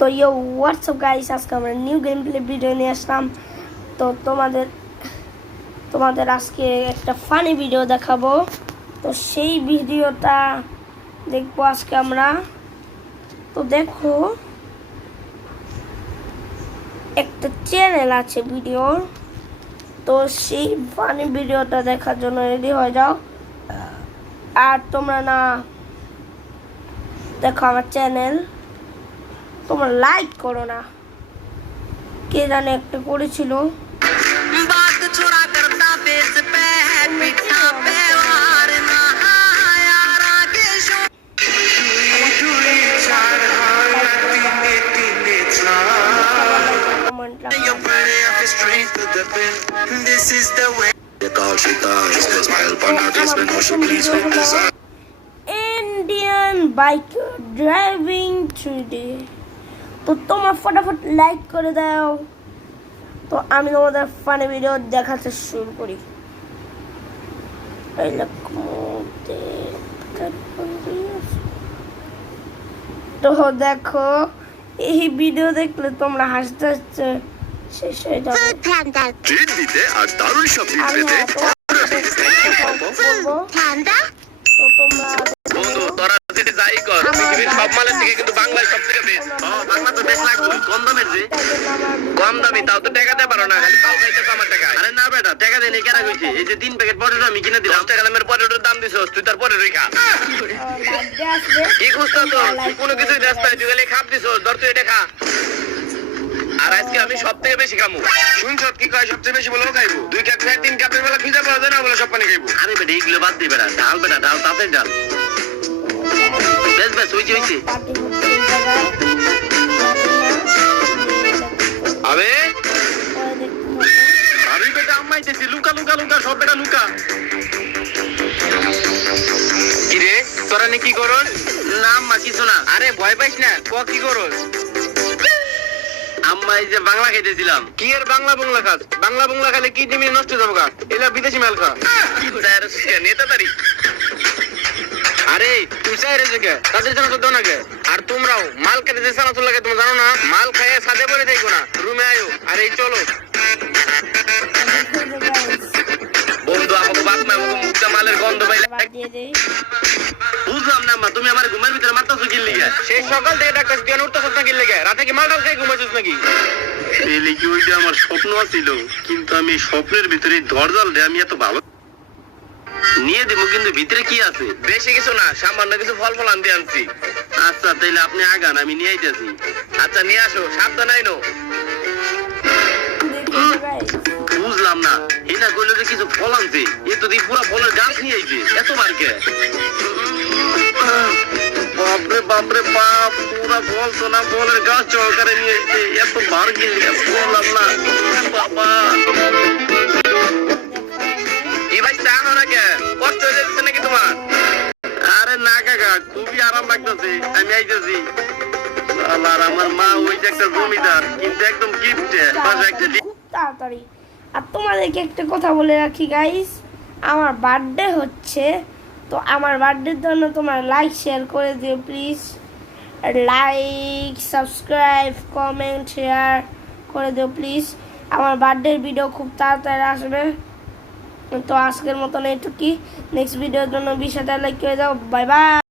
তো WhatsApp guys, আজকে আমরা নিউ গেম প্লে ভিডিও নিয়ে আসলাম। তো তোমাদের আজকে একটা ফানি ভিডিও দেখাবো। তো সেই ভিডিওটা দেখবো আজকে আমরা। তো দেখো, একটা চ্যানেল আছে ভিডিওর, তো সেই ফানি ভিডিওটা দেখার জন্য রেডি হয়ে যাও। আর তোমরা না দেখো আমার চ্যানেল, তোমরা লাইক করো না, কে জানে একটা করেছিল। Indian biker driving 3D। তো তোমরা ফটাফট লাইক করে দাও। তো আমি তোমাদের ফানি ভিডিও দেখাতে শুরু করি। তো দেখো, এই ভিডিও দেখলে তোমরা হাসতে হাসতে শেষ হয়ে যাবে। তো তোমরা যাই কর, পৃথিবীর সব মালের থেকে কিন্তু বাংলায় সব থেকে বেস্ট। বাংলা তো বেশ লাগবে, কম দামের যে কম দামি, তাও তো টাকা দিতে পারো না, খালি পাও খাইতে আমার টাকা। আরে না বেটা, টাকা দিয়ে নেই কেনা কইছি। এই যে 3 প্যাকেট পটেটো আমি কিনে দিলাম, 10 টাকা দামের পটেটোর দাম দিছস, তুই তার পটেটোই খা। কি খুঁজছো তো? তুই কোনো কিছুই দেস নাই, তুই খালি খাপ দিছস, ধর তুই এটা খা। আর আজকে আমি সব থেকে বেশি খামু। শুনছ কি কয়? সবচেয়ে বেশি বলেও খাইবো। 2 কাপ খাই 3 কাপের বেলা খিদে পাওয়া যায় না বলে সব পানি খাইবো। আরে বেটা, এইগুলো বাদ দি বেটা, ডাল বেটা, ডাল তাতে ডাল। বেশ বেশ, হইছে হইছে। আবে আমি বেটা আম্মাইতেছি, লুকা লুকা লুকা, সব বেটা লুকা। কি রে, তোরা নে কি করস? না আম্মা, কিছু না। আরে ভয় পাইস না, ক কি করস? আম্মা এই যে বাংলা খাইতেছিলাম। কি এর বাংলা বাংলা খাস? বাংলা বাংলা খাইলে কি জিনিস নষ্ট যাবো গা? এলা বিদেশি মাল খা। নেতা তারি। আরে তুই চাইরে জায়গা তাদের জন্য তো দোনাকে। আর তোমরাও মাল খেতে যে সানাতুল লাগে, তোমরা জানো না? মাল খাইয়ে সাদে পড়ে থাকো না, রুমে আয়ো। আর এই চলো বন্ধু, আমাকে বাপ মা আমাকে মুক্তা মালের গন্ধ পাইলে বুঝলাম না। তুমি আমার ঘুমের ভিতরে মারতেছো কি লিগে? সেই সকাল থেকে ডাক্তার কেন উঠতেছস না কি লিগে? রাতে কি মালটাল খাই ঘুমাইছিস নাকি? এই লিগে ওইটা আমার স্বপ্ন ছিল, কিন্তু আমি স্বপ্নের ভিতরে ধরজাল রে আমি এত ভালো নিয়ে দেবো, কিন্তু ভিতরে কি আছে? বেশি কিছু না, সামান্য কিছু ফল ফল আনতে আনছি। আচ্ছা তাইলে আপনি আগান, আমি নিয়ে আইতেছি। আচ্ছা নিয়ে আসো, সাবধান আইনো। বুঝলাম না, হিনা কইলো যে কিছু ফল আনছে, এ তো দিয়ে পুরো ফলের গাছ নিয়ে আইছে। এত বারকে বাপরে বাপরে বাপ, পুরা ফল তো না, ফলের গাছ সহকারে নিয়ে আইছে। এত বারকে বললাম না বাবা। কষ্ট হয়ে যাচ্ছে নাকি তোমার? আরে না কাকা, খুবই আরাম লাগতেছে, আমি আইতেছি। আর আমার মা ওই যে একটা জমিদার, কিন্তু একদম গিফটে খুব তাড়াতাড়ি। আর তোমাদেরকে একটা কথা বলে রাখি গাইস, আমার বার্থডে হচ্ছে। তো আমার বার্থডের জন্য তোমরা লাইক শেয়ার করে দিও please. Like, subscribe, comment, share করে দিও প্লিজ। আমার বার্থডের ভিডিও খুব তাড়াতাড়ি আসবে। তো আজকের মতন এইটুকুই। নেক্সট ভিডিওর জন্য 20,000 লাইক করে দাও। Bye bye.